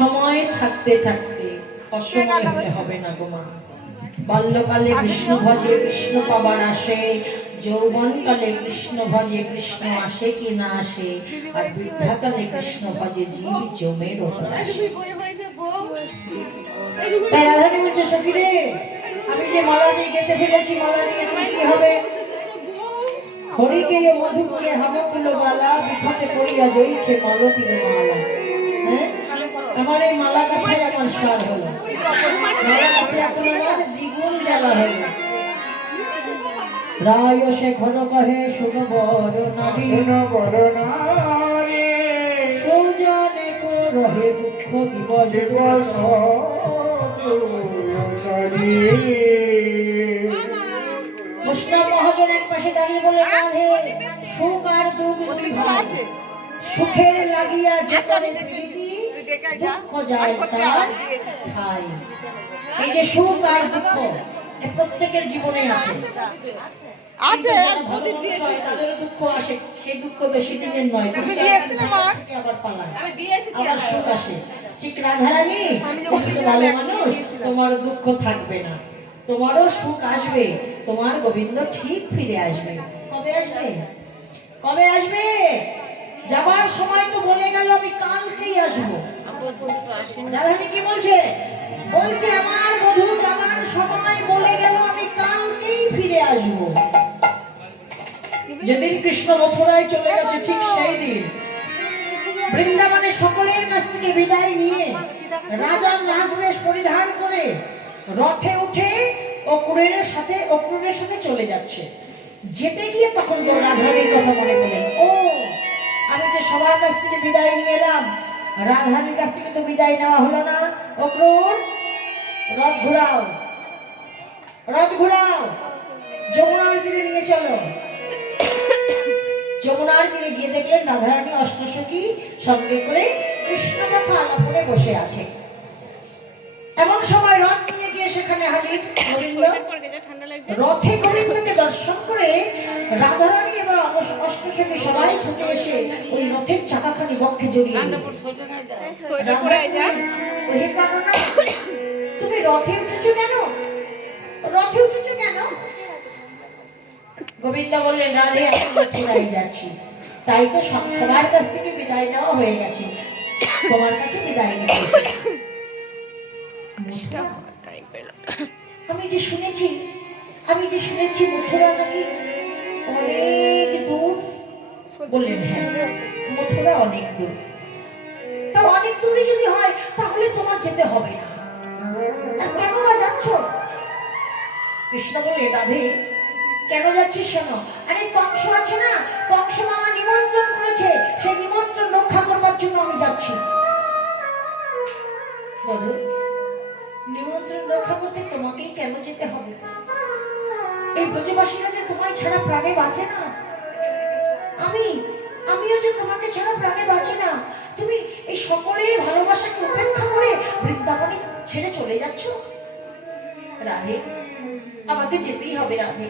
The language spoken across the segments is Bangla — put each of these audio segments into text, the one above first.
সময় থাকতে থাকতে অসময় হলে হবে না গোমা বাল্যকালে কৃষ্ণ ভজে কৃষ্ণ পাবার আসে, যৌবনকালে কৃষ্ণ ভজে কৃষ্ণ আসে কি না আসে, আর বৃদ্ধাকালে কৃষ্ণ ভজে জীব জমে তাই আমি যে মালা নিয়ে গেতে ফেলেছি, মালা নিয়ে কি হবে? হরিকে মধুকে হামফুল বালা বিখাতে পড়িয়া জইছে মালতীর মালা। আমার এই মালা কাঠাই আমার সার হলো। এখন দ্বিগুণ জ্বালা হলো রায় সে ঘন কহে শুন বর নারী বর নারী সুজনে কো রহে দুঃখ দিবস দিবস বৈষ্ণব মহাজন এক পাশে দাঁড়িয়ে বলে রাধে সুখ আর দুঃখ সুখের লাগিয়া যে যা। আর করতে দিয়ে এসেছি। এই যে সুখ আর দুঃখ প্রত্যেকের জীবনে আছে। আছে কিন্তু প্রদীপ দিয়ে এসেছি। তাদেরও দুঃখ আসে সেই দুঃখ বেশি দিনের নয় দু দিয়ে দিন এসেছিলাম ঢাকা আর। থেকে আবার পালায়। আমি দিয়ে এসেছি আবার সুখ আসে। ঠিক রাধারানী তুমি ভালো মানুষ তোমার দুঃখ থাকবে না। তোমারও সুখ আসবে। তোমার গোবিন্দ ঠিক ফিরে আসবে। কবে আসবে? কবে আসবে? যাবার সময় তো বলে গেল আমি কালকেই আসব যেদিন কৃষ্ণ মথুরায় চলে গেছে, ঠিক সেই দিন। বৃন্দাবনে সকলের কাছ থেকে বিদায় নিয়ে রাজার রাজবেশ পরিধান করে রথে উঠে অক্রুরের সাথে অক্রুরের সাথে চলে যাচ্ছে। যেতে গিয়ে তখন রাধারানীর কথা মনে করলেন ও, আমি যে সবার কাছ থেকে বিদায় নিয়ে এলাম। রাধারানীর কাছ থেকে তো বিদায় নেওয়া হলো না। অক্রুর রথ ঘুরাও। রথ ঘুরাও। যমুনার তীরে নিয়ে চলো। যমুনার তীরে গিয়ে দেখলেন রাধারানী অষ্টসখী সঙ্গে করে কৃষ্ণ কথা আলাপনে বসে আছে। এমন সময় রথ নিয়ে গিয়ে সেখানে হাজির রথে গোবিন্দকে দর্শন করে রাধারানী এবং অবশ- সবাই ছুটে এসে ওই রথের চাকাখানি বক্ষে জড়িয়ে নিলেন। রাধারানী, তুমি রথে উঠেছো কেন? রথে উঠেছো কেন? গোবিন্দ বললেন রাধে আমি যাচ্ছি। তাই তো সবার কাছ থেকে বিদায় নেওয়া হয়ে গেছে। তোমার কাছে বিদায় নিতে আমি যে শুনেছি আমি যে শুনেছি মথুরা নাকি অনেক দূর বললেন হ্যাঁ মথুরা অনেক দূর। তা অনেক দূরে যদি হয়, তাহলে তোমার যেতে হবে না। কেন বা যাচ্ছ? কৃষ্ণ বলে রাধে, কেন যাচ্ছিস শোনো? আরে কংস আছে না, কংস মামা নিমন্ত্রণ করেছে, সেই নিমন্ত্রণ রক্ষা করবার জন্য আমি যাচ্ছি। নিমন্ত্রণ রক্ষা করতে তোমাকেই কেন যেতে হবে? এই ব্রজবাসীরা যে তোমায় ছাড়া প্রাণে বাঁচে না? আমি, আমিও যে তোমাকে ছাড়া প্রাণে বাঁচে না। তুমি এই সকলের ভালোবাসাকে উপেক্ষা করে বৃন্দাবনে ছেড়ে চলে যাচ্ছ? রাধে, আমাকে যেতেই হবে রাধে।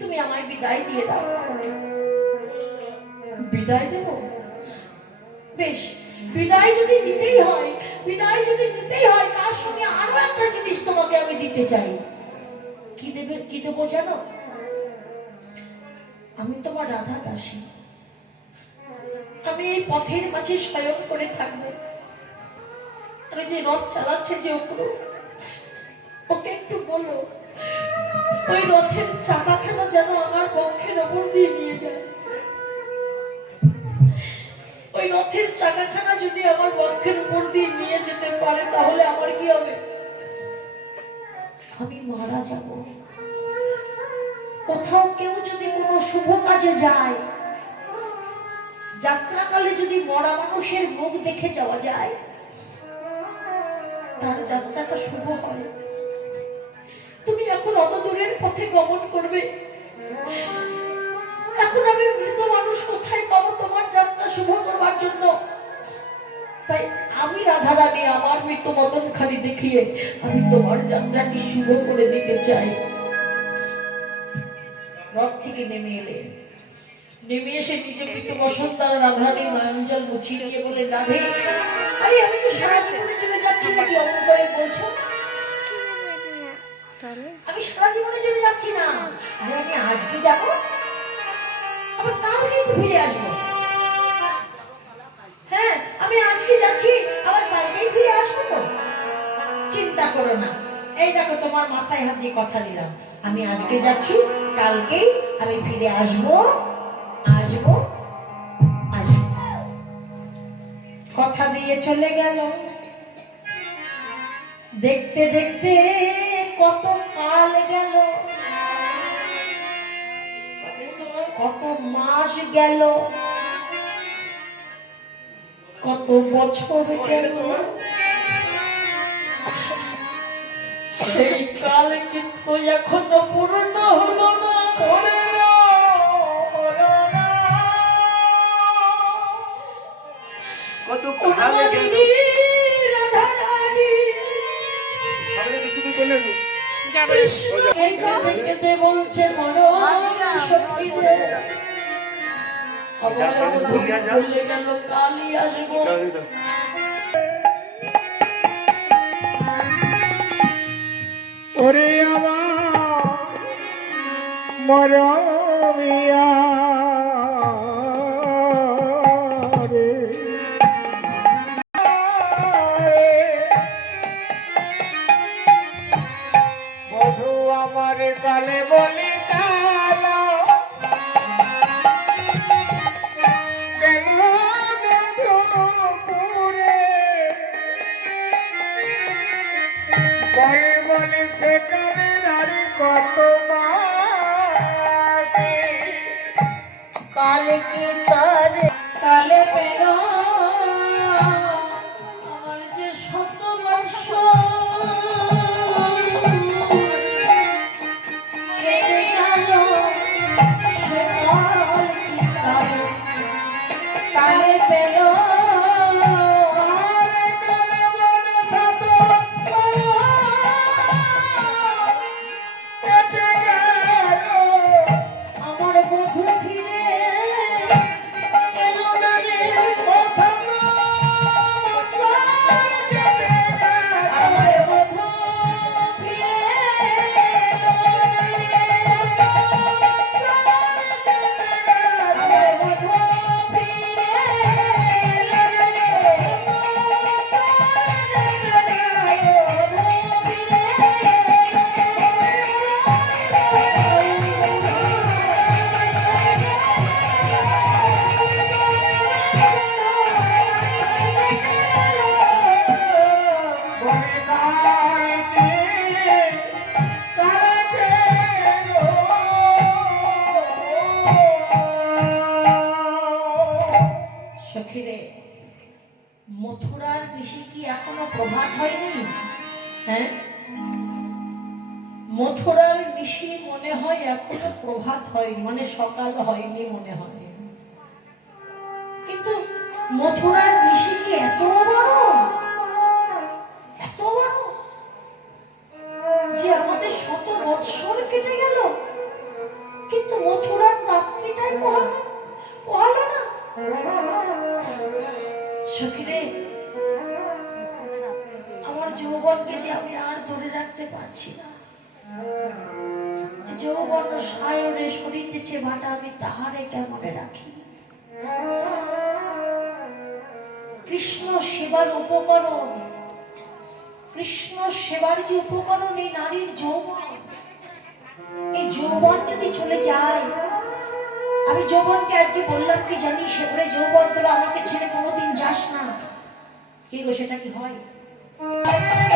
তুমি আমায় বিদায় দিয়ে দাও। বিদায় দেব? বেশ, বিদায় যদি দিতেই হয়, বিদায় যদি দিতেই হয়, তার সঙ্গে আরও একটা জিনিস তোমাকে আমি দিতে চাই। কি দেবে, কি দেবো জানো? আমি তোমার রাধা দাসী আমি এই পথের মাঝে স্বয়ং করে থাকব। আমি যে রথ চালাচ্ছে যে উপর ওকে একটু বলো, ওই রথের চাকাখানা যেন আমার পক্ষের ওপর দিয়ে নিয়ে যায়? ওই রথের চাকাখানা যদি আমার পক্ষের উপর দিয়ে নিয়ে যেতে পারে, তাহলে আমার কি হবে? আমি মারা যাব। কোথাও কেউ যদি কোনো শুভ কাজে যায়, যাত্রাকালে যদি মরা মানুষের মুখ দেখে যাওয়া যায়, তার যাত্রাটা শুভ হয়। তুমি এখন অত দূরের পথে গমন করবে। এখন আমি মৃত মানুষ কোথায় পাবো? তোমার যাত্রা শুভ করবার জন্য। আমি রাধা রাধারানী, আমার মৃত্যু মতন খালি দেখিয়ে আমি তোমার যাত্রাটি শুভ করে দিতে চাই। রথ থেকে নেমে এলে। নেমে এসে নিজে মৃত বসন্তার রাধারানীর নয়নজল মুছিয়ে দিয়ে বলে, রাধে, আরে আমি কি সারা জীবনের জন্য যাচ্ছি নাকি? অমন করে বলছো? আমি সারা জীবনের জন্য যাচ্ছি না। আরে আমি আজকে যাব, আবার কালকেই তো ফিরে আসব। আমি আজকে যাচ্ছি আবার কালকেই ফিরে আসব তো। চিন্তা করো না। এই দেখো, তোমার মাথায় হাত দিয়ে কথা দিলাম। আমি আজকে যাচ্ছি, কালকেই আমি ফিরে আসব আসব। কথা দিয়ে চলে গেল। দেখতে দেখতে কত কাল গেল। কত মাস গেল। কত বছর গেল? সেই কাল কিন্তু এখনও পূর্ণ হলো না। কত কালে গেল। সামনে। যাবে। কেঁদে কেঁদে বলছে মরণ সখী ওরে আমার মরমিয়া বধু আমার কালে বলি ঘিরে মথুরার কৃষি কি এখনও প্রভাত হয়নি? হ্যাঁ? মথুরার নিশি মনে হয় এখনও প্রভাত হয় মানে সকাল হয়নি মনে হয়। কিন্তু মথুরার নিশি কি এত বড়? এত বড়? যে আমাদের শত বৎসর কেটে গেল। কিন্তু মথুরার রাত্রিটাই পোহালো পোহালো সখীরে, আমার যৌবনকে যে আমি আর ধরে রাখতে পারছি না। যৌবন সায়রে সরিতেছে ভাটা, আমি তাহারে কেমনে রাখি? কৃষ্ণ সেবার উপকরণ, কৃষ্ণ সেবার যে উপকরণ এই নারীর যৌবন, এই যৌবন যদি চলে যায়। আমি যৌবনকে আজকে বললাম কি জানি সেবারে যৌবন তোরা আমাকে ছেড়ে কোনোদিন যাস না। কি গো, সেটা কি হয়? Thank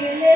গেলে